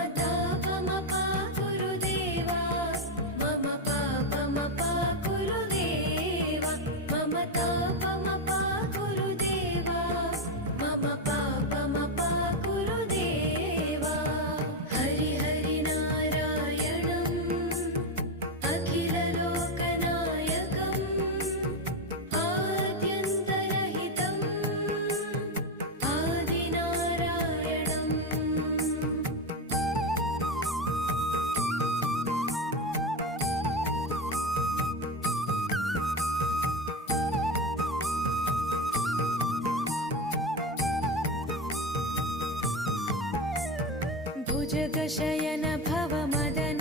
ममतापमपा गुरुदेवा मम पापमपा गुरुदेवा ममतापमपा गुरुदेवा मम पापमपा गुरुदेवा हरि हरि नारायणम् अखिललोकनायकम् आद्यन्तरहितम् आदिनारायणम् भुजगशयन भवमदन